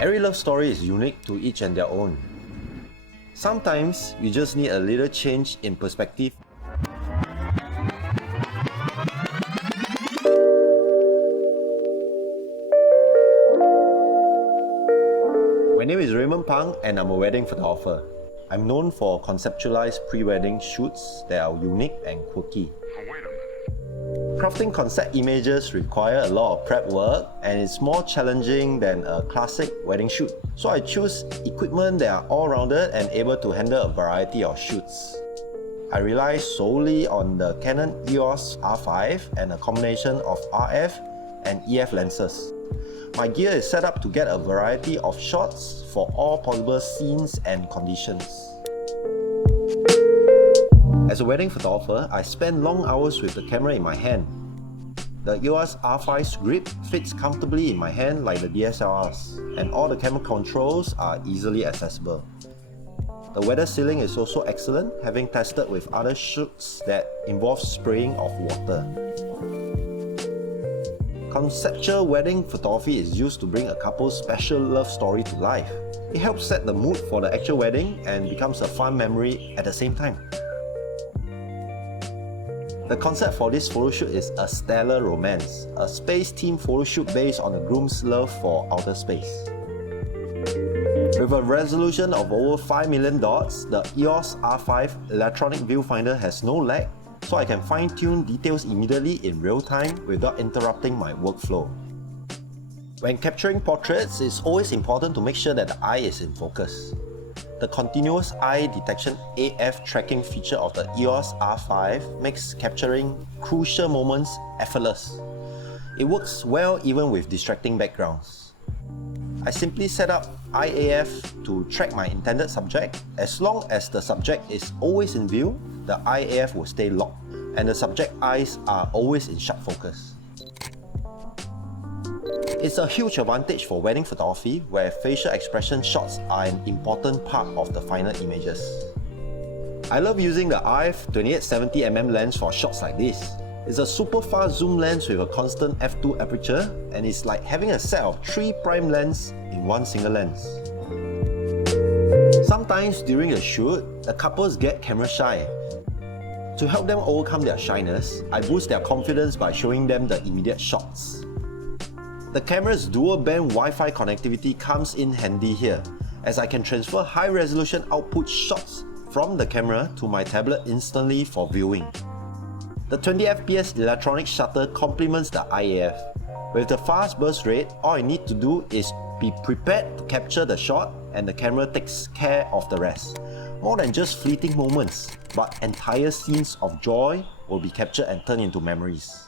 Every love story is unique to each and their own. Sometimes you just need a little change in perspective. My name is Raymond Phang and I'm a wedding photographer. I'm known for conceptualized pre-wedding shoots that are unique and quirky. Crafting concept images require a lot of prep work and it's more challenging than a classic wedding shoot. So I choose equipment that are all-rounded and able to handle a variety of shoots. I rely solely on the Canon EOS R5 and a combination of RF and EF lenses. My gear is set up to get a variety of shots for all possible scenes and conditions. As a wedding photographer, I spend long hours with the camera in my hand. The EOS R5's grip fits comfortably in my hand like the DSLRs, and all the camera controls are easily accessible. The weather sealing is also excellent, having tested with other shoots that involve spraying of water. Conceptual wedding photography is used to bring a couple's special love story to life. It helps set the mood for the actual wedding and becomes a fun memory at the same time. The concept for this photoshoot is a stellar romance, a space-themed photoshoot based on the groom's love for outer space. With a resolution of over 5 million dots, the EOS R5 electronic viewfinder has no lag, so I can fine-tune details immediately in real time without interrupting my workflow. When capturing portraits, it's always important to make sure that the eye is in focus. The continuous eye detection AF tracking feature of the EOS R5 makes capturing crucial moments effortless. It works well even with distracting backgrounds. I simply set up IAF to track my intended subject. As long as the subject is always in view, the IAF will stay locked and the subject eyes are always in sharp focus. It's a huge advantage for wedding photography where facial expression shots are an important part of the final images. I love using the RF 2870mm lens for shots like this. It's a super fast zoom lens with a constant f2 aperture and it's like having a set of 3 prime lenses in one single lens. Sometimes during a shoot, the couples get camera shy. To help them overcome their shyness, I boost their confidence by showing them the immediate shots. The camera's dual-band Wi-Fi connectivity comes in handy here, as I can transfer high-resolution output shots from the camera to my tablet instantly for viewing. The 20fps electronic shutter complements the IAF. With the fast burst rate, all I need to do is be prepared to capture the shot and the camera takes care of the rest. More than just fleeting moments, but entire scenes of joy will be captured and turned into memories.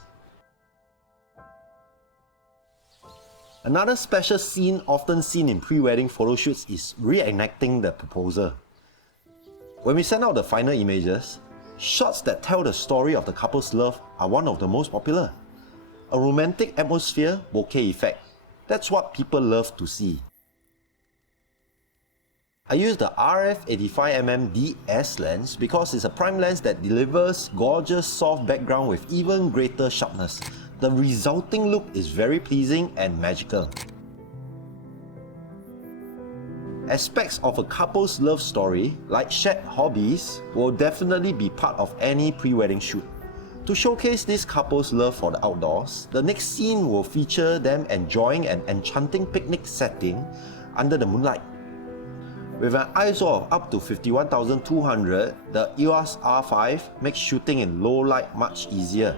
Another special scene often seen in pre-wedding photoshoots is reenacting the proposal. When we send out the final images, shots that tell the story of the couple's love are one of the most popular. A romantic atmosphere bouquet effect. That's what people love to see. I use the RF 85mm DS lens because it's a prime lens that delivers gorgeous soft background with even greater sharpness. The resulting look is very pleasing and magical. Aspects of a couple's love story, like shared hobbies, will definitely be part of any pre-wedding shoot. To showcase this couple's love for the outdoors, the next scene will feature them enjoying an enchanting picnic setting under the moonlight. With an ISO of up to 51,200, the EOS R5 makes shooting in low light much easier.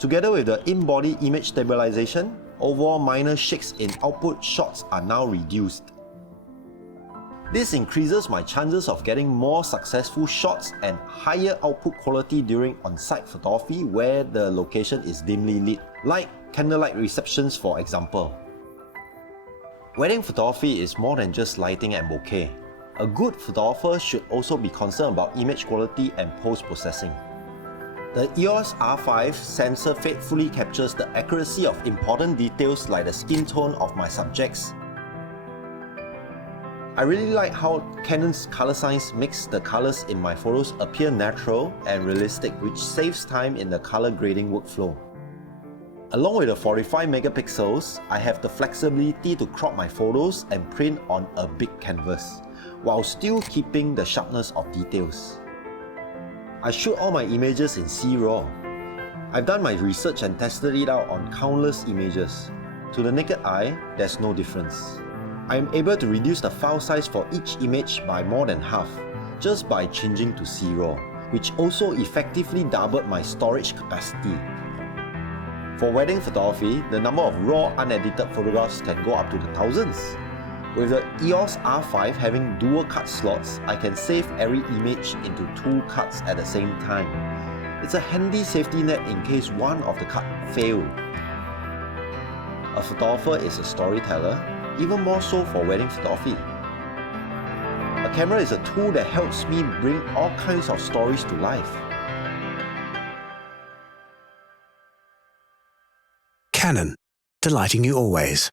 Together with the in-body image stabilization, overall minor shakes in output shots are now reduced. This increases my chances of getting more successful shots and higher output quality during on-site photography where the location is dimly lit, like candlelight receptions for example. Wedding photography is more than just lighting and bouquet. A good photographer should also be concerned about image quality and post-processing. The EOS R5 sensor faithfully captures the accuracy of important details like the skin tone of my subjects. I really like how Canon's color science makes the colors in my photos appear natural and realistic, which saves time in the color grading workflow. Along with the 45 megapixels, I have the flexibility to crop my photos and print on a big canvas, while still keeping the sharpness of details. I shoot all my images in C-RAW. I've done my research and tested it out on countless images. To the naked eye, there's no difference. I am able to reduce the file size for each image by more than half, just by changing to C-RAW, which also effectively doubled my storage capacity. For wedding photography, the number of raw unedited photographs can go up to the thousands. With the EOS R5 having dual cut slots, I can save every image into 2 cuts at the same time. It's a handy safety net in case one of the cuts fail. A photographer is a storyteller, even more so for wedding photography. A camera is a tool that helps me bring all kinds of stories to life. Canon, delighting you always.